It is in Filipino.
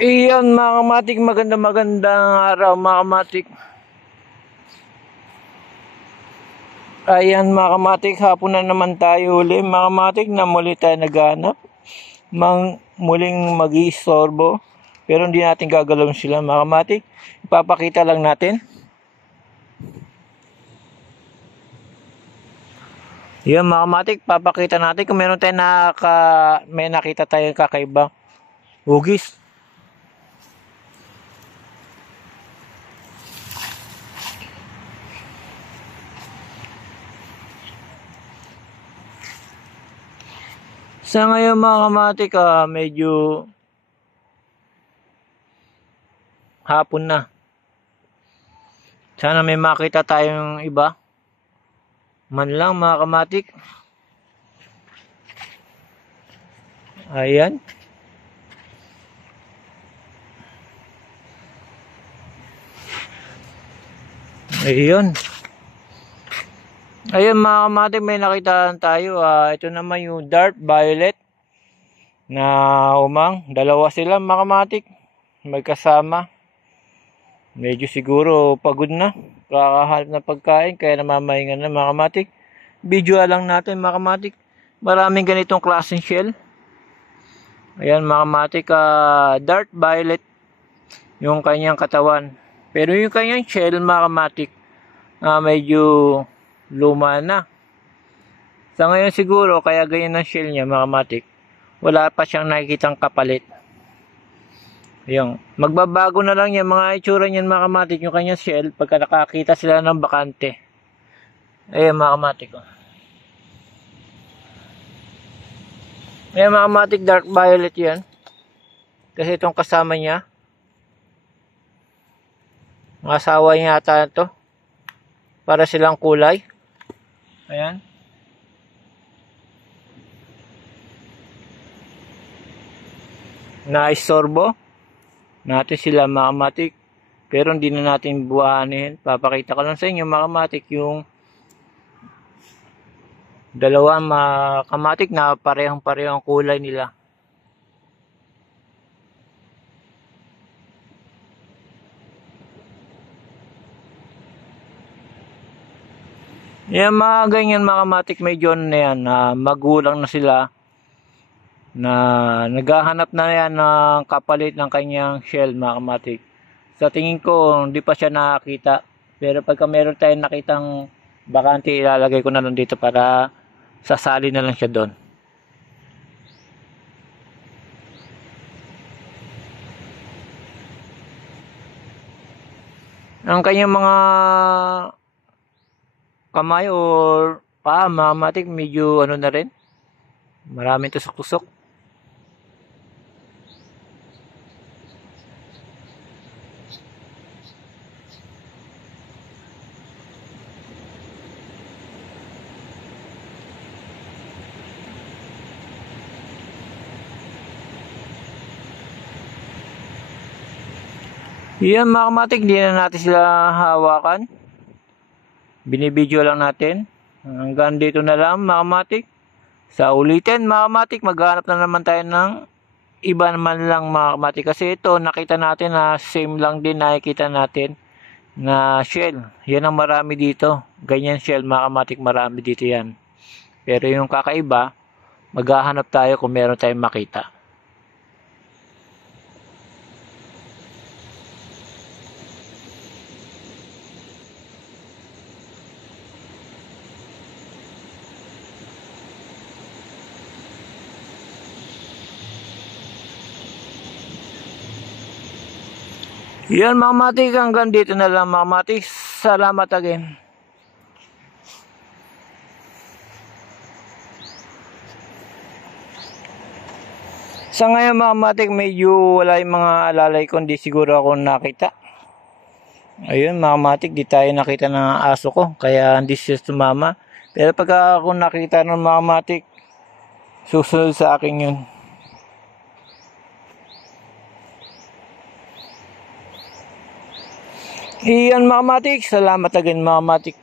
Iyan mga kamatik, magandang araw mga kamatik. Ayan mga kamatik, hapon na naman tayo uli mga kamatik na muli tayo naghahanap. Muling mag-iistorbo. Pero hindi natin gagalawin sila mga kamatik. Ipapakita lang natin. Yan mga kamatik, papakita natin kung meron tayo may nakita tayong kakaibang hugis. Sa ngayon mga kamatik, medyo hapon na. Sana may makita tayong iba man lang mga kamatik. Ayan. Ayun. Ayun mga kamatik, may nakitaan tayo. Ito naman yung dark violet na umang. Dalawa sila mga kamatik. Magkasama. Medyo siguro pagod na. Kakahanap na pagkain. Kaya namamahinga na mga kamatik. Video lang natin mga kamatik. Maraming ganitong klaseng shell. Ayan mga kamatik. Dark violet yung kanyang katawan. Pero yung kanyang shell mga kamatik, medyo luma na. Sa ngayon siguro, kaya ganyan ang shell niya mga kamatik. Wala pa siyang nakikitang kapalit. Ayan. Magbabago na lang yan mga itsura niyan mga kamatik, yung kanyang shell, pagka nakakita sila ng bakante. Ayan mga kamatik. Ayan mga kamatik, dark violet yan. Kasi itong kasama niya, mga asawa niya ata ito. Para silang kulay. Ayan. Naistorbo natin sila mga kamatik. Pero hindi na natin buhanin. Papakita ko lang sa inyo mga kamatik yung dalawang mga kamatik na parehong-pareho ang kulay nila. Yan mga ganyan mga kamatik, medyo na yan, magulang na sila, na naghahanap na yan ng kapalit ng kanyang shell mga kamatik. Sa tingin ko hindi pa siya nakakita, pero pagka meron tayong nakitang bakante, ilalagay ko na lang dito para sasali na lang siya doon. Ang kanyang mga kamay or paa mga kamatik, medyo ano na rin, maraming tusok-tusok. Yan mga kamatik, hindi na natin sila hawakan. Binibideo lang natin. Hanggang dito na lang mga kamatik. Sa ulitin mga kamatik, maghanap na naman tayo ng iba naman lang mga kamatik. Kasi ito nakita natin na same lang din nakikita natin na shell. Yan ang marami dito. Ganyan shell mga kamatik, marami dito yan. Pero yung kakaiba, maghahanap tayo kung meron tayong makita. Yan mga kamatik, hanggang dito na lang mga kamatik. Salamat again. Sa ngayon mga kamatik, medyo wala yung mga alalay ko, hindi siguro ako nakita. Ayun mga kamatik, di tayo nakita ng aso ko, kaya hindi siya sumama. Pero pagka ako nakita ng mga kamatik, susunod sa akin yun. Iyan mga kamatik, salamat again mga kamatik.